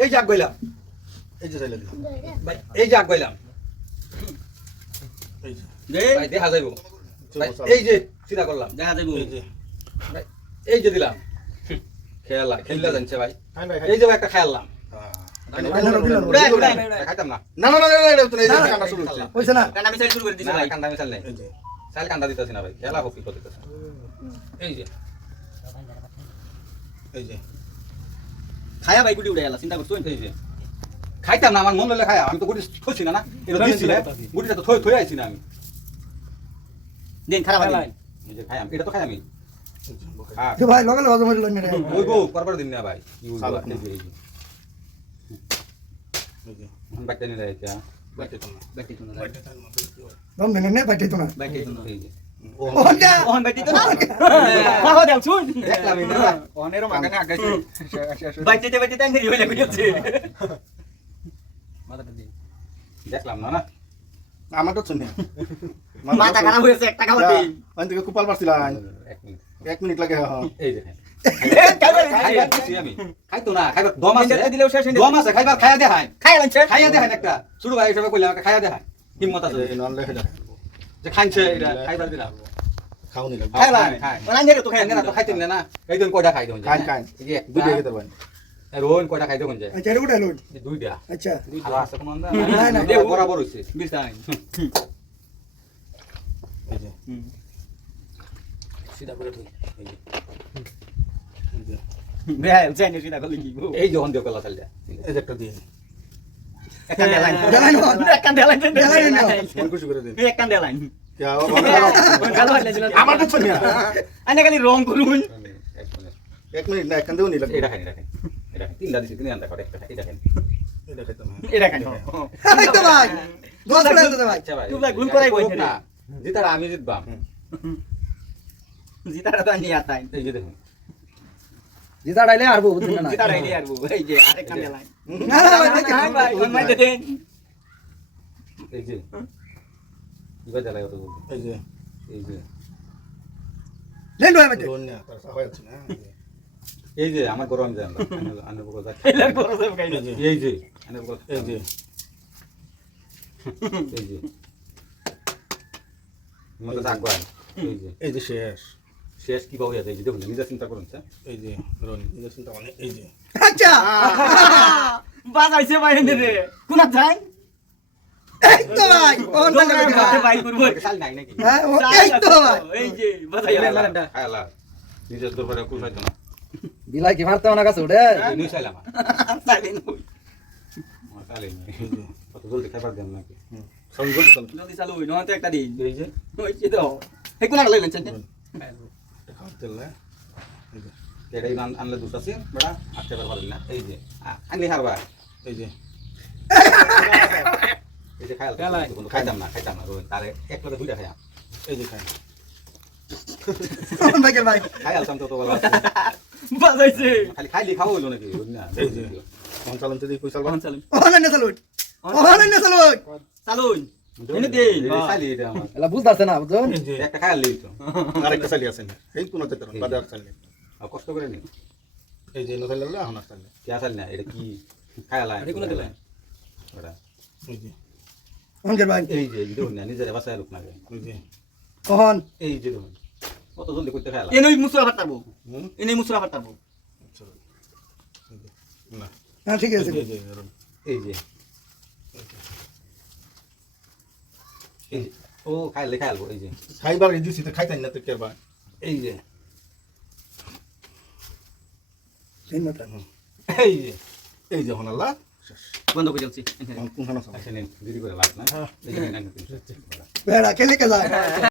এই যে আগ গইলাম এই যে চাইলে দিলাম ভাই এই যে আগ গইলাম এই যে দে ভাই দেখা যাইব এই যে চিন্তা করলাম দেখা যাইব এই যে ভাই, এই যে দিলাম খেলা খেললা জানছে ভাই এই যে ভাই একটা খেললাম। খাইতাম না না না না শুরু হচ্ছে না কান্না মিশাই শুরু করে দিছে ভাই কান্দা মিশাল নেই এই কান্দা দিতেছি না ভাই খেলা হোক কি করতেছে এই যে এই যে খায়া ভাই গুটি উড়ে গেল চিন্তা করছ? খাইতাম না আমার মন হলে খাই আমি তো গুটি থইছি না না? এটা দিছি না গুটিটা তো থই থই আইছি না আমি। দিন খারাপ ভাই এই খাই আমি এটা তো খাই আমি। হ্যাঁ ভাই লগে লগে জমা না ওই গো করবার দিন না ভাই। ইউ সালাদ এই যে এই যে। এই যে। আমি বাইকটা নিয়ে যাই এটা তো না ব্যাটি তো না। বাইটে তো না। বাইটে তো না। দম দেন না পাইতে তো না না এই যে ও ওহন যা ওহন ব্যাটি তো না না দেখলাম আমার তো শুনে মাথা খারাপ হয়েছে একটা খাওয়া দেই আমি থেকে কুপাল পারছিলাম এক মিনিট এক লাগে হ্যাঁ এই খাইয়া দেখায় খাইয়া দেখায় একটা শুরু ভাই হিসেবে একটা খাইয়া দেখায় হিম্মত আছে যে খাইছে এটা খাইবার দিলাম খাওনি লাগে খাইলা খাই। তো খাইয়া খাই না তো খাইতেন না। এই দিন কয়টা খাই দেন খান খান দুই দেখে দেবেন রোহন কয়টা খাই দেন যায় আচ্ছা এটা কোটা দুইটা। আচ্ছা। ভালো আছে কোন না না, না। না বরাবর হইছে। বিস্তাই এই যে। সিধা করে ঠিক এই যে। এই জানি সিধা করলি কি এই যে দিও কলা এই যে একটা দিন একটা দেলাইন দেলাইন। একটা দেলাইন দেলাইন। মন খুশি করে দিন দেলাইন আমার তো আনে খালি রং করুন এক মিনিট না একখান দেও নি লাগে এটা খাই এটা খাই এটা খাই তিনটা দিছি তিন আন্দা করে একটা খাই, এটা খাই এটা তো ভাই দোষ করে দিতে ভাই তুই ভাই করাই করুক না জিতার আমি জিতবাম জিতাটা তো নিয়ে আতাই এই যে দেখুন জিতা ডাইলে আরবো বুঝছেন না। জিতাটা আইডিয়া আর এই যে আরেকটা দেলাইন না না ভাই দেখেন হাই ভাই দেন। এই যে। এবার জ্বালায় কত এই যে। এই যে। লেন ভাই বেটে লোন না তার সাহায্য আছে না এই যে। আমার গরম যায় আনে বকো যাচ্ছে এলার বড় সব গাইলো এই যে। এই যে আনে বকো এই যে। এই যে। মতো থাকবা। এই যে। এই যে শেষ। শেষ কি পাওয়া যায় এই যে দেখুন নিজে চিন্তা করুন স্যার এই যে রনি এই চিন্তা মানে এই যে আচ্ছা বাজাইছে ভাই রে কোনা যাই এই তো ভাই ওহন দোকানের ভাই করব শাল নাই নাকি হ্যাঁ এই তো ভাই এই যে বাজাই খায়ালা নিজের দরবারে কুল হইতো না বিলাই কি মারতে কাছে উঠে এই নিয়ে চাইলাম সাইলেন আমার চালে এই যে কত জলদি খাবার দেন নাকি সঙ্গ চল জলদি চালু হই নয় তো একটা দিন এই যে ওই যে দাও এই কোনা লইলেন চেন খাওয়ার তেল না এই যে এটা আন- আনলে দুটো আছে বেড়া আটকে বের না এই যে আনলি হারবা এই যে। এই যে খায়াল খাইতাম না খাইতাম না রোহিত তারে এক লগে দুইটা খাইয়া এই যে খাই খালি খাইলি খাওয়া হইল নাকি চালান তো দেখি কইসাল কোন চালু ওহন না চালুট ওহন না চালুট চালুন। এনে দে এই যে খাইলি এটা আমার এলা বুঝতাছে না বুঝুন একটা খাইয়াল তো আরেকটা চালি আছে এই কোন চালি কষ্ট করে নি এই যে এখন কে আসল না এটা কি খায়ালা এটা কোনটা দিলা? ওটা। এই যে। ভাই এই যে দেখুন না নিজের বাসায় রূপ লাগে এই যে। ওহন এই যে দেখুন কত জলদি করতে খায়ালা এনে মুসরা ফাটাবো হুম? মুসরা ফাটাবো না। হ্যাঁ ঠিক আছে। এই যে। এই যে এই যে ও খাইলে খাইলবো এই যে। খাইবার এই দিছি তো খাইতাই না তো কেরবা এই যে। সেই মতো এই যে। এই যে হনাল্লা বন্ধ করে চলছি কোনখানে আচ্ছা নিন দেরি করে লাভ না এই যে নিন, নিন, নিন। বেড়া কে লিখে যায়